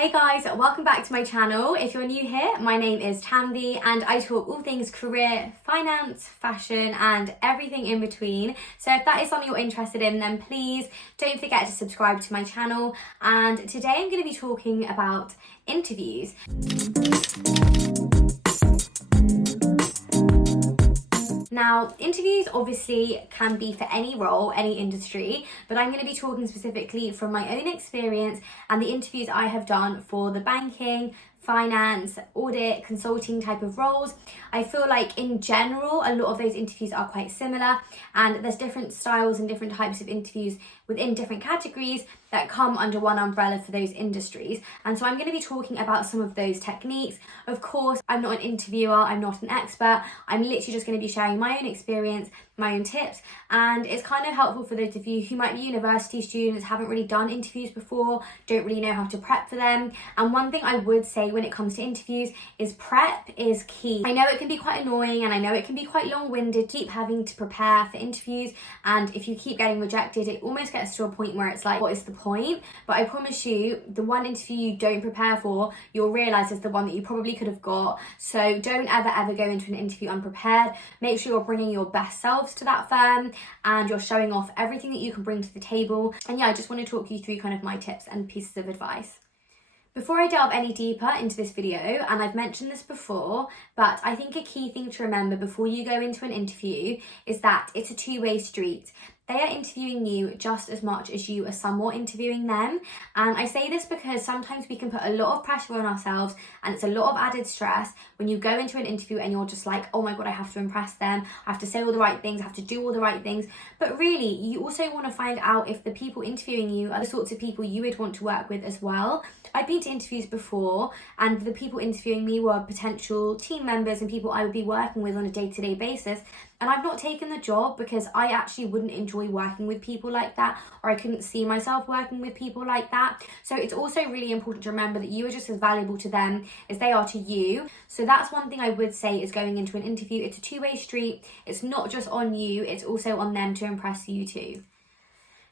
Hey guys, welcome back to my channel. If you're new here, my name is Tanvi and I talk all things career, finance, fashion and everything in between. So if that is something you're interested in, then please don't forget to subscribe to my channel. And today I'm going to be talking about interviews. Now, interviews obviously can be for any role, any industry, but I'm going to be talking specifically from my own experience and the interviews I have done for the banking, finance, audit, consulting type of roles. I feel like in general, a lot of those interviews are quite similar, and there's different styles and different types of interviews within different categories that come under one umbrella for those industries. And so I'm going to be talking about some of those techniques. Of course, I'm not an interviewer, I'm not an expert. I'm literally just going to be sharing my own experience, my own tips, and it's kind of helpful for those of you who might be university students, haven't really done interviews before, don't really know how to prep for them. And one thing I would say when it comes to interviews is prep is key. I know it can be quite annoying and I know it can be quite long-winded, keep having to prepare for interviews, and if you keep getting rejected, it almost gets to a point where it's like, what is the point? But I promise you, the one interview you don't prepare for, you'll realise is the one that you probably could have got. So don't ever go into an interview unprepared. Make sure you're bringing your best selves to that firm and you're showing off everything that you can bring to the table. And yeah, I just want to talk you through kind of my tips and pieces of advice. Before I delve any deeper into this video, and I've mentioned this before, but I think a key thing to remember before you go into an interview is that it's a two-way street. They are interviewing you just as much as you are somewhat interviewing them. And I say this because sometimes we can put a lot of pressure on ourselves and it's a lot of added stress when you go into an interview and you're just like, oh my God, I have to impress them. I have to say all the right things, I have to do all the right things. But really, you also want to find out if the people interviewing you are the sorts of people you would want to work with as well. I've been to interviews before and the people interviewing me were potential team members and people I would be working with on a day-to-day basis. And I've not taken the job because I actually wouldn't enjoy working with people like that, or I couldn't see myself working with people like that. So it's also really important to remember that you are just as valuable to them as they are to you. So that's one thing I would say is going into an interview. It's a two-way street. It's not just on you, it's also on them to impress you too.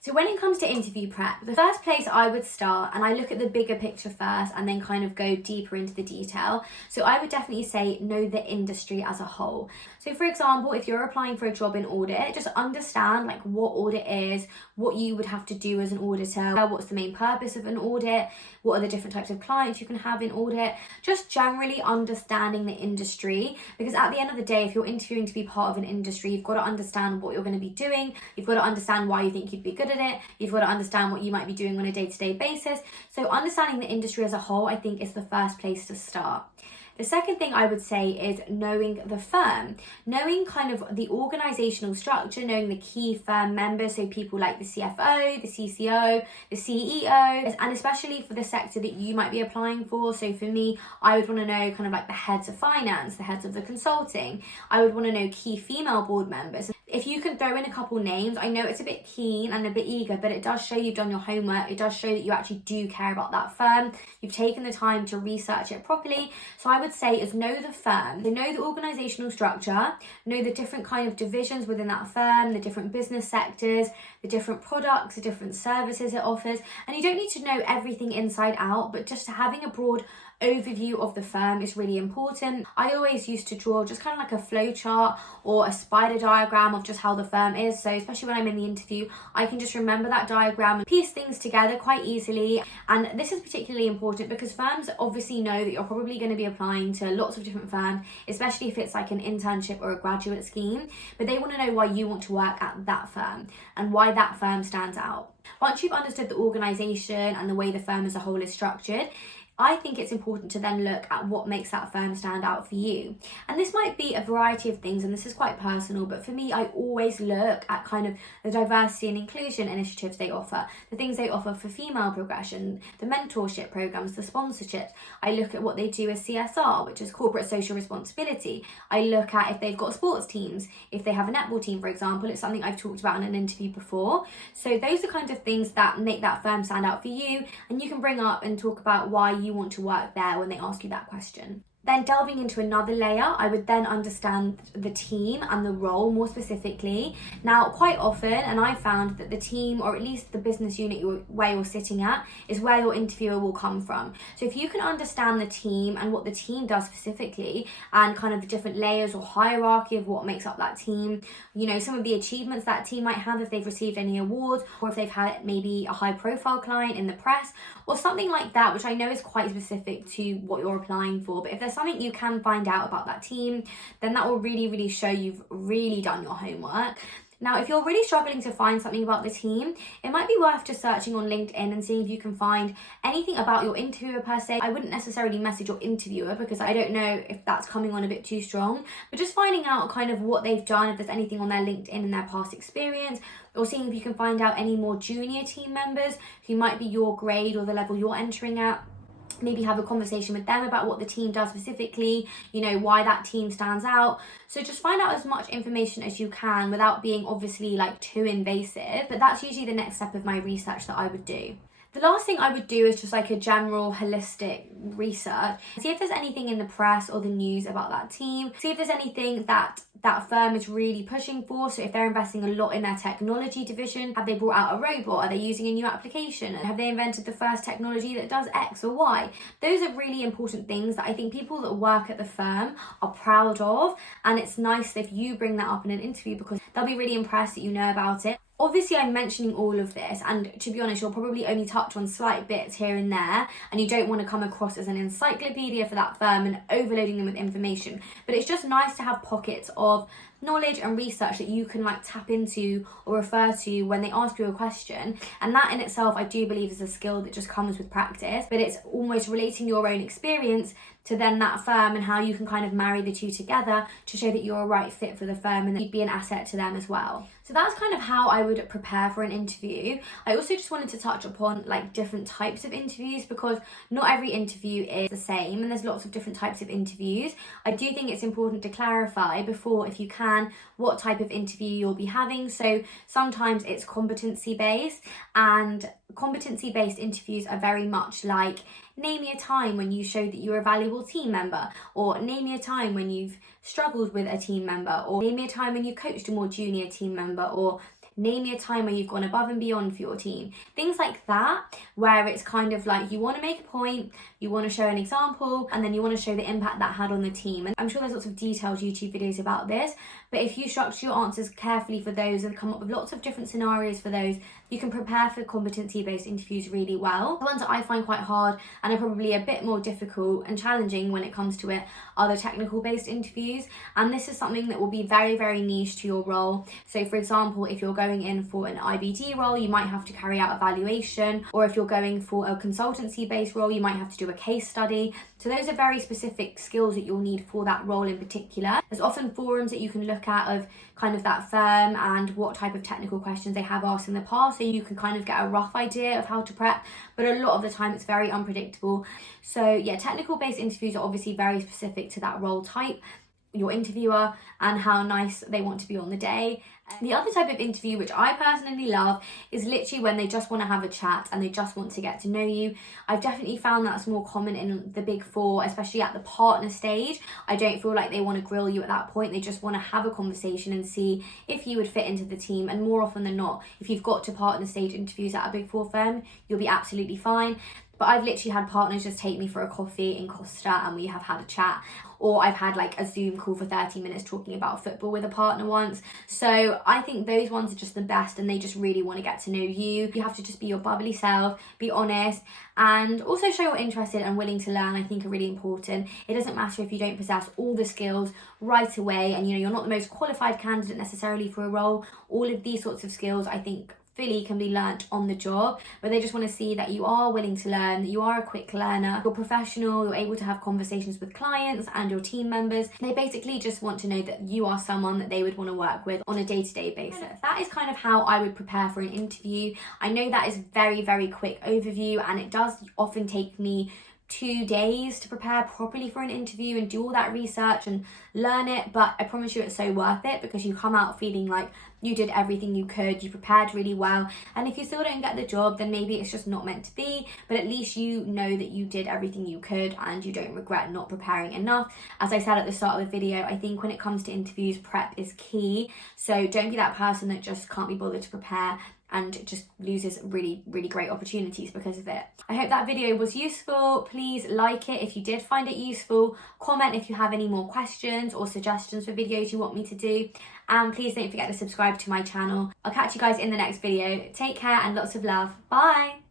So when it comes to interview prep, the first place I would start, and I look at the bigger picture first and then kind of go deeper into the detail. So I would definitely say know the industry as a whole. So for example, if you're applying for a job in audit, just understand like what audit is, what you would have to do as an auditor, what's the main purpose of an audit, what are the different types of clients you can have in audit, just generally understanding the industry. Because at the end of the day, if you're interviewing to be part of an industry, you've got to understand what you're going to be doing, you've got to understand why you think you'd be good at it, you've got to understand what you might be doing on a day-to-day basis. So understanding the industry as a whole, I think, is the first place to start. The second thing I would say is knowing the firm, knowing kind of the organizational structure, knowing the key firm members, so people like the CFO, the CCO, the CEO, and especially for the sector that you might be applying for. So for me, I would want to know kind of like the heads of finance, the heads of the consulting. I would want to know key female board members. If you can throw in a couple names, I know it's a bit keen and a bit eager, but it does show you've done your homework. It does show that you actually do care about that firm. You've taken the time to research it properly. So I would say is know the firm, so know the organizational structure, know the different kind of divisions within that firm, the different business sectors, the different products, the different services it offers. And you don't need to know everything inside out, but just having a broad overview of the firm is really important. I always used to draw just kind of like a flow chart or a spider diagram of just how the firm is. So especially when I'm in the interview, I can just remember that diagram and piece things together quite easily. And this is particularly important because firms obviously know that you're probably going to be applying to lots of different firms, especially if it's like an internship or a graduate scheme, but they want to know why you want to work at that firm and why that firm stands out. Once you've understood the organization and the way the firm as a whole is structured, I think it's important to then look at what makes that firm stand out for you. And this might be a variety of things, and this is quite personal, but for me, I always look at kind of the diversity and inclusion initiatives they offer, the things they offer for female progression, the mentorship programs, the sponsorships. I look at what they do as CSR, which is corporate social responsibility. I look at if they've got sports teams, if they have a netball team, for example. It's something I've talked about in an interview before. So those are kind of things that make that firm stand out for you, and you can bring up and talk about why you want to work there when they ask you that question. Then delving into another layer, I would then understand the team and the role more specifically. Now, quite often, and I found that the team, or at least the business unit where you're sitting at, is where your interviewer will come from. So if you can understand the team and what the team does specifically, and kind of the different layers or hierarchy of what makes up that team, you know, some of the achievements that team might have if they've received any awards, or if they've had maybe a high profile client in the press, or something like that, which I know is quite specific to what you're applying for. But if there's something you can find out about that team, then that will really, really show you've really done your homework. Now, if you're really struggling to find something about the team, it might be worth just searching on LinkedIn and seeing if you can find anything about your interviewer per se. I wouldn't necessarily message your interviewer because I don't know if that's coming on a bit too strong, but just finding out kind of what they've done, if there's anything on their LinkedIn and their past experience, or seeing if you can find out any more junior team members who might be your grade or the level you're entering at. Maybe have a conversation with them about what the team does specifically, you know, why that team stands out. So just find out as much information as you can without being obviously like too invasive, but that's usually the next step of my research that I would do. The last thing I would do is just like a general holistic research. See if there's anything in the press or the news about that team. See if there's anything that that firm is really pushing for. So if they're investing a lot in their technology division, have they brought out a robot? Are they using a new application? Have they invented the first technology that does X or Y? Those are really important things that I think people that work at the firm are proud of. And it's nice if you bring that up in an interview because they'll be really impressed that you know about it. Obviously, I'm mentioning all of this, and to be honest, you'll probably only touch on slight bits here and there, and you don't want to come across as an encyclopedia for that firm and overloading them with information. But it's just nice to have pockets of knowledge and research that you can like tap into or refer to when they ask you a question. And that in itself, I do believe is a skill that just comes with practice, but it's almost relating your own experience to then that firm and how you can kind of marry the two together to show that you're a right fit for the firm and that you'd be an asset to them as well. So that's kind of how I would prepare for an interview. I also just wanted to touch upon like different types of interviews because not every interview is the same and there's lots of different types of interviews. I do think it's important to clarify before, if you can, what type of interview you'll be having. So sometimes it's competency based, and competency based interviews are very much like, name me a time when you showed that you're a valuable team member, or name me a time when you've struggled with a team member, or name me a time when you coached a more junior team member, or name me a time when you've gone above and beyond for your team. Things like that, where it's kind of like you want to make a point, you want to show an example, and then you want to show the impact that had on the team. And I'm sure there's lots of detailed YouTube videos about this, but if you structure your answers carefully for those and come up with lots of different scenarios for those, you can prepare for competency-based interviews really well. The ones that I find quite hard and are probably a bit more difficult and challenging when it comes to it are the technical-based interviews. And this is something that will be very, very niche to your role. So for example, if you're going in for an IBD role, you might have to carry out evaluation, or if you're going for a consultancy-based role, you might have to do a case study. So those are very specific skills that you'll need for that role in particular. There's often forums that you can look at of kind of that firm and what type of technical questions they have asked in the past, so you can kind of get a rough idea of how to prep, but a lot of the time it's very unpredictable. So yeah, technical based interviews are obviously very specific to that role type, your interviewer, and how nice they want to be on the day. The other type of interview, which I personally love, is literally when they just want to have a chat and they just want to get to know you. I've definitely found that's more common in the Big Four, especially at the partner stage. I don't feel like they want to grill you at that point. They just want to have a conversation and see if you would fit into the team. And more often than not, if you've got to partner stage interviews at a Big Four firm, you'll be absolutely fine. But I've literally had partners just take me for a coffee in Costa and we have had a chat. Or I've had like a Zoom call for 30 minutes talking about football with a partner once. So I think those ones are just the best and they just really want to get to know you. You have to just be your bubbly self, be honest, and also show you're interested and willing to learn. I think are really important. It doesn't matter if you don't possess all the skills right away and you're not the most qualified candidate necessarily for a role. All of these sorts of skills, I think, fully can be learnt on the job, but they just want to see that you are willing to learn, that you are a quick learner, you're professional, you're able to have conversations with clients and your team members. They basically just want to know that you are someone that they would want to work with on a day-to-day basis. That is kind of how I would prepare for an interview. I know that is very, very quick overview, and it does often take me 2 days to prepare properly for an interview and do all that research and learn it, but I promise you it's so worth it, because you come out feeling like you did everything you could, you prepared really well. And if you still don't get the job, then maybe it's just not meant to be, but at least you know that you did everything you could and you don't regret not preparing enough. As I said at the start of the video, I think when it comes to interviews, prep is key. So don't be that person that just can't be bothered to prepare and just loses really, really great opportunities because of it. I hope that video was useful. Please like it if you did find it useful. Comment if you have any more questions or suggestions for videos you want me to do. And please don't forget to subscribe to my channel. I'll catch you guys in the next video. Take care and lots of love. Bye.